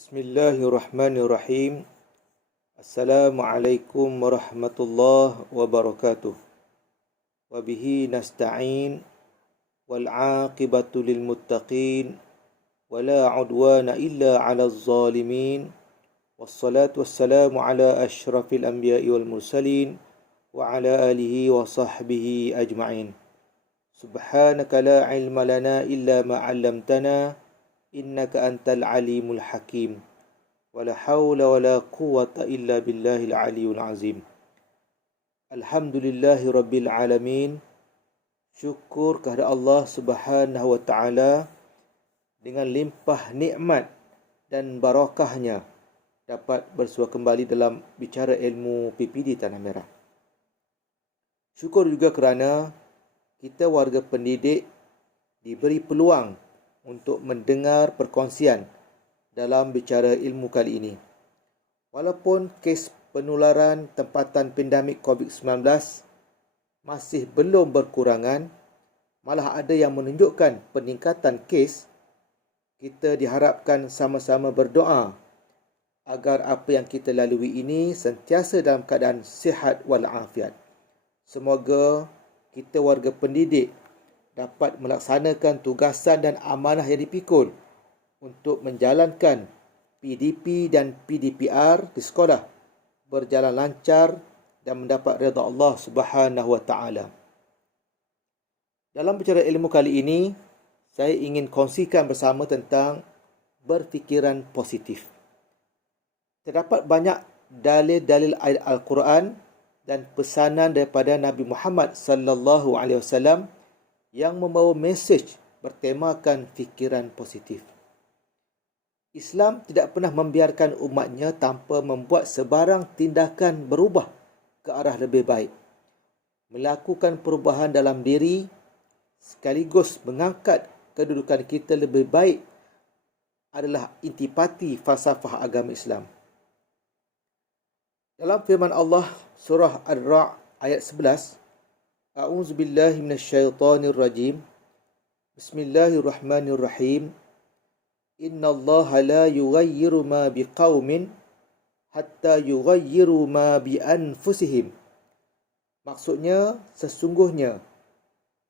Bismillahirrahmanirrahim. Assalamualaikum warahmatullahi wabarakatuh. Wabihi nasta'in wal 'aqibatu lil muttaqin wala 'udwana illa 'alal zalimin. Wassalatu wassalamu ala asyrafil anbiya'i wal mursalin wa ala alihi wa sahbihi ajma'in. Subhanaka la 'ilma lana illa ma 'allamtana innaka antal alimul hakim. Wala hawla wala quwwata illa billahil aliyul azim. Alhamdulillahi rabbil alamin. Syukur kepada Allah Subhanahu wa taala dengan limpah nikmat dan barakahnya dapat bersua kembali dalam bicara ilmu PPD Tanah Merah. Syukur juga kerana kita warga pendidik diberi peluang untuk mendengar perkongsian dalam bicara ilmu kali ini. Walaupun kes penularan tempatan pandemik COVID-19 masih belum berkurangan, malah ada yang menunjukkan peningkatan kes, kita diharapkan sama-sama berdoa agar apa yang kita lalui ini sentiasa dalam keadaan sihat walafiat. Semoga kita warga pendidik dapat melaksanakan tugasan dan amanah yang dipikul untuk menjalankan PDP dan PDPR di sekolah berjalan lancar dan mendapat redha Allah Subhanahu wa taala. Dalam bicara ilmu kali ini, saya ingin kongsikan bersama tentang berfikiran positif. Terdapat banyak dalil-dalil ayat Al-Quran dan pesanan daripada Nabi Muhammad sallallahu alaihi wasallam yang membawa mesej bertemakan fikiran positif. Islam tidak pernah membiarkan umatnya tanpa membuat sebarang tindakan berubah ke arah lebih baik. Melakukan perubahan dalam diri sekaligus mengangkat kedudukan kita lebih baik adalah intipati falsafah agama Islam. Dalam firman Allah surah Ar-Ra' ayat 11, A'udzu billahi minasyaitonir rajim. Bismillahirrahmanirrahim. Innallaha la yughayyiru ma biqaumin hatta yughayyiru ma bi anfusihim. Maksudnya, sesungguhnya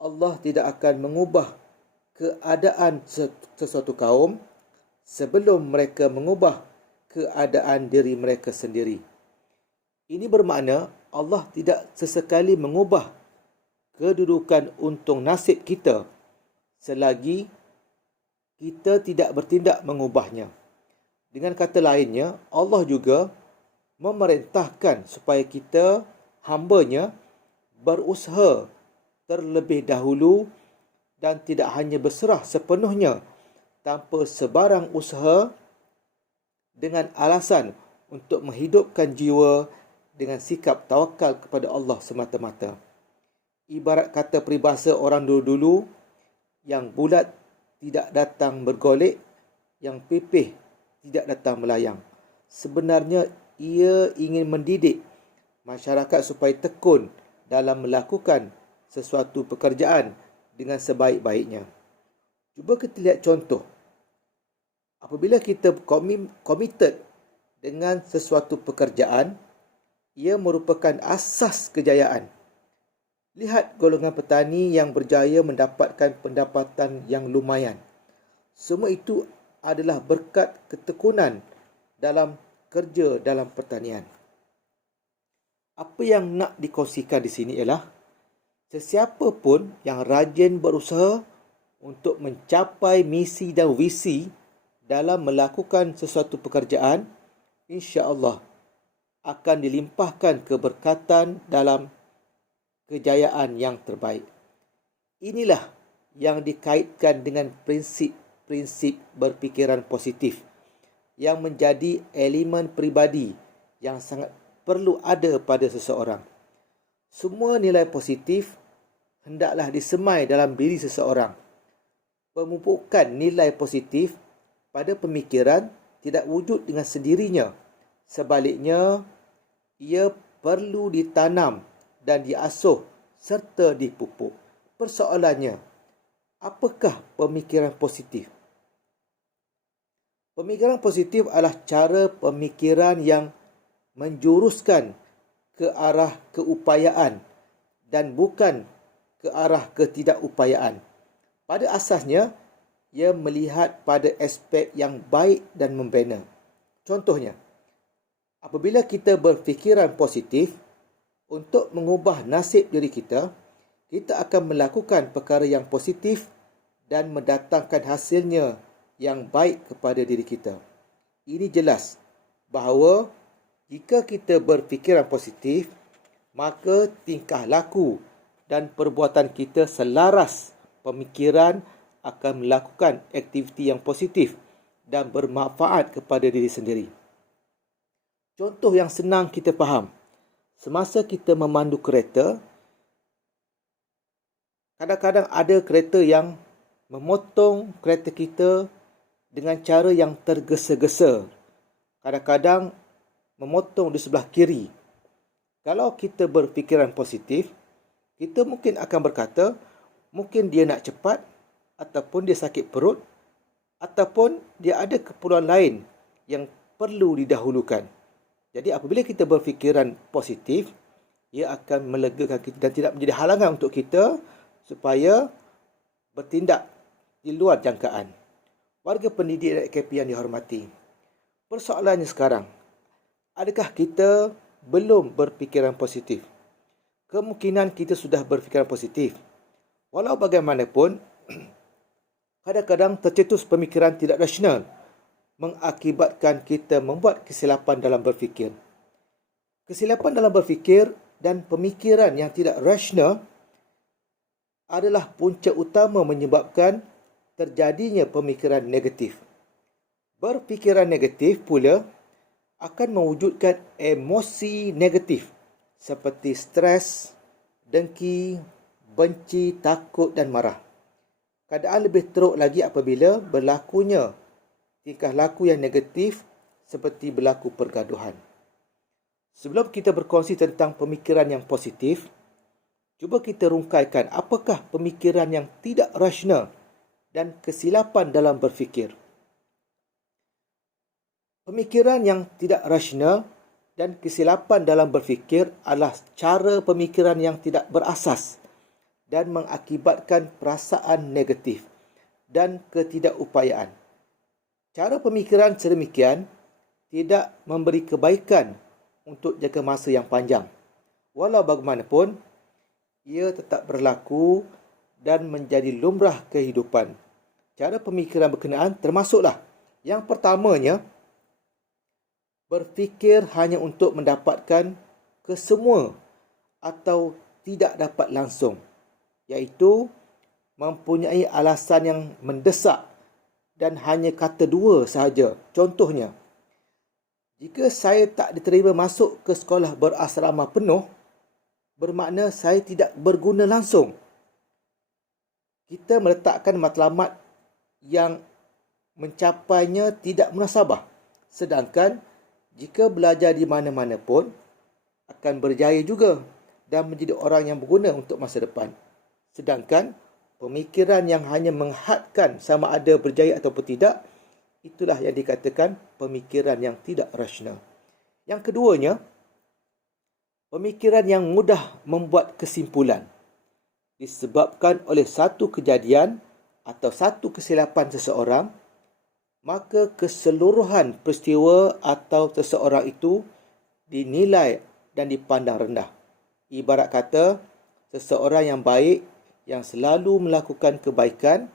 Allah tidak akan mengubah keadaan sesuatu kaum sebelum mereka mengubah keadaan diri mereka sendiri. Ini bermakna Allah tidak sesekali mengubah kedudukan untung nasib kita selagi kita tidak bertindak mengubahnya. Dengan kata lainnya, Allah juga memerintahkan supaya kita, hamba-Nya, berusaha terlebih dahulu dan tidak hanya berserah sepenuhnya tanpa sebarang usaha dengan alasan untuk menghidupkan jiwa dengan sikap tawakal kepada Allah semata-mata. Ibarat kata peribahasa orang dulu-dulu, yang bulat tidak datang bergolek, yang pipih tidak datang melayang. Sebenarnya ia ingin mendidik masyarakat supaya tekun dalam melakukan sesuatu pekerjaan dengan sebaik-baiknya. Cuba kita lihat contoh. Apabila kita committed dengan sesuatu pekerjaan, ia merupakan asas kejayaan. Lihat golongan petani yang berjaya mendapatkan pendapatan yang lumayan. Semua itu adalah berkat ketekunan dalam kerja dalam pertanian. Apa yang nak dikongsikan di sini ialah sesiapa pun yang rajin berusaha untuk mencapai misi dan visi dalam melakukan sesuatu pekerjaan, insya-Allah akan dilimpahkan keberkatan dalam kejayaan yang terbaik. Inilah yang dikaitkan dengan prinsip berfikiran positif yang menjadi elemen peribadi yang sangat perlu ada pada seseorang. Semua nilai positif hendaklah disemai dalam diri seseorang. Pemupukan nilai positif pada pemikiran tidak wujud dengan sendirinya. Sebaliknya, ia perlu ditanam dan diasuh serta dipupuk. Persoalannya, apakah pemikiran positif? Pemikiran positif adalah cara pemikiran yang menjuruskan ke arah keupayaan dan bukan ke arah ketidakupayaan. Pada asasnya, ia melihat pada aspek yang baik dan membina. Contohnya, apabila kita berfikiran positif untuk mengubah nasib diri kita, kita akan melakukan perkara yang positif dan mendatangkan hasilnya yang baik kepada diri kita. Ini jelas bahawa jika kita berfikiran positif, maka tingkah laku dan perbuatan kita selaras pemikiran akan melakukan aktiviti yang positif dan bermanfaat kepada diri sendiri. Contoh yang senang kita faham, semasa kita memandu kereta, kadang-kadang ada kereta yang memotong kereta kita dengan cara yang tergesa-gesa. Kadang-kadang memotong di sebelah kiri. Kalau kita berfikiran positif, kita mungkin akan berkata, mungkin dia nak cepat, ataupun dia sakit perut, ataupun dia ada keperluan lain yang perlu didahulukan. Jadi apabila kita berfikiran positif, ia akan melegakan kita dan tidak menjadi halangan untuk kita supaya bertindak di luar jangkaan. Warga pendidik KP yang dihormati, persoalannya sekarang, adakah kita belum berfikiran positif? Kemungkinan kita sudah berfikiran positif. Walau bagaimanapun, kadang-kadang tercetus pemikiran tidak rasional mengakibatkan kita membuat kesilapan dalam berfikir. Kesilapan dalam berfikir dan pemikiran yang tidak rasional adalah punca utama menyebabkan terjadinya pemikiran negatif. Berfikiran negatif pula akan mewujudkan emosi negatif seperti stres, dengki, benci, takut dan marah. Keadaan lebih teruk lagi apabila berlakunya tingkah laku yang negatif seperti berlaku pergaduhan. Sebelum kita berkongsi tentang pemikiran yang positif, cuba kita rungkaikan apakah pemikiran yang tidak rasional dan kesilapan dalam berfikir. Pemikiran yang tidak rasional dan kesilapan dalam berfikir adalah cara pemikiran yang tidak berasas dan mengakibatkan perasaan negatif dan ketidakupayaan. Cara pemikiran sedemikian tidak memberi kebaikan untuk jangka masa yang panjang. Walau bagaimanapun, ia tetap berlaku dan menjadi lumrah kehidupan. Cara pemikiran berkenaan termasuklah yang pertamanya, berfikir hanya untuk mendapatkan kesemua atau tidak dapat langsung, iaitu mempunyai alasan yang mendesak dan hanya kata dua sahaja. Contohnya, jika saya tak diterima masuk ke sekolah berasrama penuh, bermakna saya tidak berguna langsung. Kita meletakkan matlamat yang mencapainya tidak munasabah. Sedangkan jika belajar di mana-mana pun akan berjaya juga dan menjadi orang yang berguna untuk masa depan. Sedangkan pemikiran yang hanya menghadkan sama ada berjaya ataupun tidak, itulah yang dikatakan pemikiran yang tidak rasional. Yang keduanya, pemikiran yang mudah membuat kesimpulan disebabkan oleh satu kejadian atau satu kesilapan seseorang, maka keseluruhan peristiwa atau seseorang itu dinilai dan dipandang rendah. Ibarat kata, seseorang yang baik yang selalu melakukan kebaikan,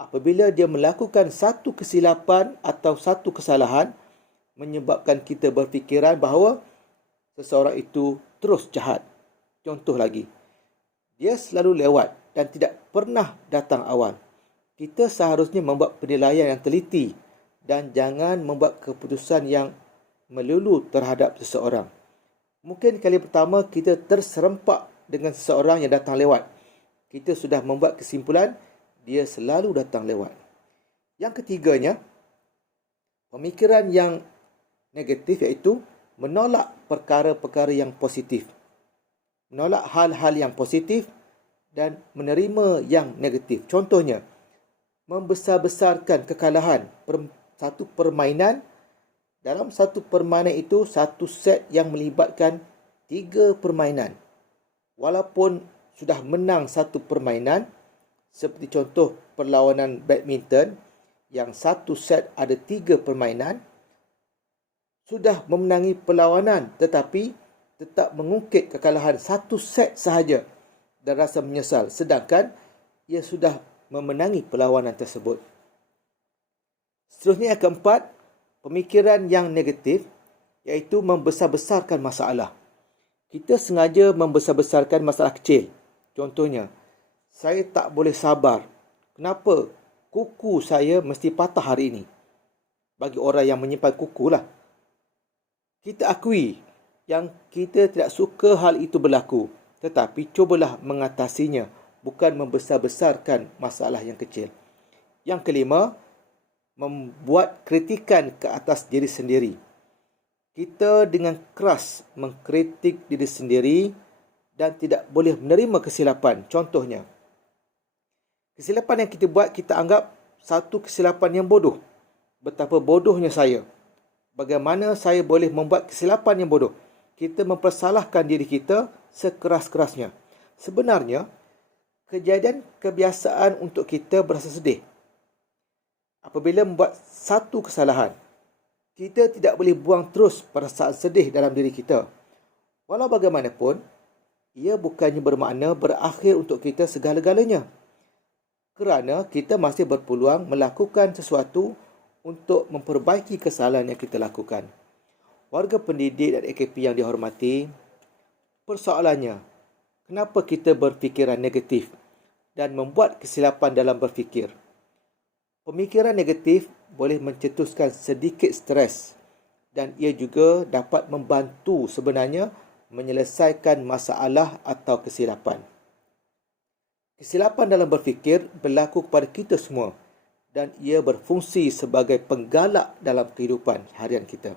apabila dia melakukan satu kesilapan atau satu kesalahan, menyebabkan kita berfikiran bahawa seseorang itu terus jahat. Contoh lagi, dia selalu lewat dan tidak pernah datang awal. Kita seharusnya membuat penilaian yang teliti dan jangan membuat keputusan yang melulu terhadap seseorang. Mungkin kali pertama kita terserempak dengan seseorang yang datang lewat. Kita sudah membuat kesimpulan dia selalu datang lewat. Yang ketiganya, pemikiran yang negatif iaitu menolak perkara-perkara yang positif. Menolak hal-hal yang positif dan menerima yang negatif. Contohnya, membesar-besarkan kekalahan, satu permainan. Dalam satu permainan itu, satu set yang melibatkan 3 permainan. Walaupun sudah menang satu permainan, seperti contoh perlawanan badminton yang satu set ada 3 permainan, sudah memenangi perlawanan tetapi tetap mengungkit kekalahan satu set sahaja dan rasa menyesal, sedangkan ia sudah memenangi perlawanan tersebut. Seterusnya yang keempat, pemikiran yang negatif, iaitu membesar-besarkan masalah. Kita sengaja membesar-besarkan masalah kecil. Contohnya, saya tak boleh sabar. Kenapa kuku saya mesti patah hari ini? Bagi orang yang menyimpan kuku lah. Kita akui yang kita tidak suka hal itu berlaku, tetapi cubalah mengatasinya, bukan membesar-besarkan masalah yang kecil. Yang kelima, membuat kritikan ke atas diri sendiri. Kita dengan keras mengkritik diri sendiri dan tidak boleh menerima kesilapan. Contohnya, kesilapan yang kita buat, kita anggap satu kesilapan yang bodoh. Betapa bodohnya saya. Bagaimana saya boleh membuat kesilapan yang bodoh? Kita mempersalahkan diri kita sekeras-kerasnya. Sebenarnya, kejadian kebiasaan untuk kita berasa sedih. Apabila membuat satu kesalahan, kita tidak boleh buang terus perasaan sedih dalam diri kita. Walau bagaimanapun, ia bukannya bermakna berakhir untuk kita segala-galanya. Kerana kita masih berpeluang melakukan sesuatu untuk memperbaiki kesalahan yang kita lakukan. Warga pendidik dan AKP yang dihormati, persoalannya, kenapa kita berfikiran negatif dan membuat kesilapan dalam berfikir? Pemikiran negatif boleh mencetuskan sedikit stres dan ia juga dapat membantu sebenarnya menyelesaikan masalah atau kesilapan. Kesilapan dalam berfikir berlaku kepada kita semua dan ia berfungsi sebagai penggalak dalam kehidupan harian kita.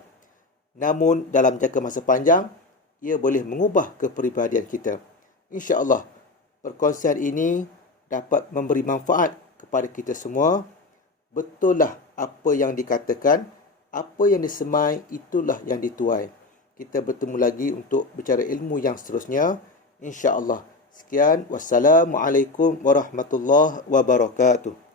Namun, dalam jangka masa panjang, ia boleh mengubah kepribadian kita. InsyaAllah, perkongsian ini dapat memberi manfaat kepada kita semua. Betullah apa yang dikatakan, apa yang disemai, itulah yang dituai. Kita bertemu lagi untuk bicara ilmu yang seterusnya. InsyaAllah. Sekian. Wassalamualaikum warahmatullahi wabarakatuh.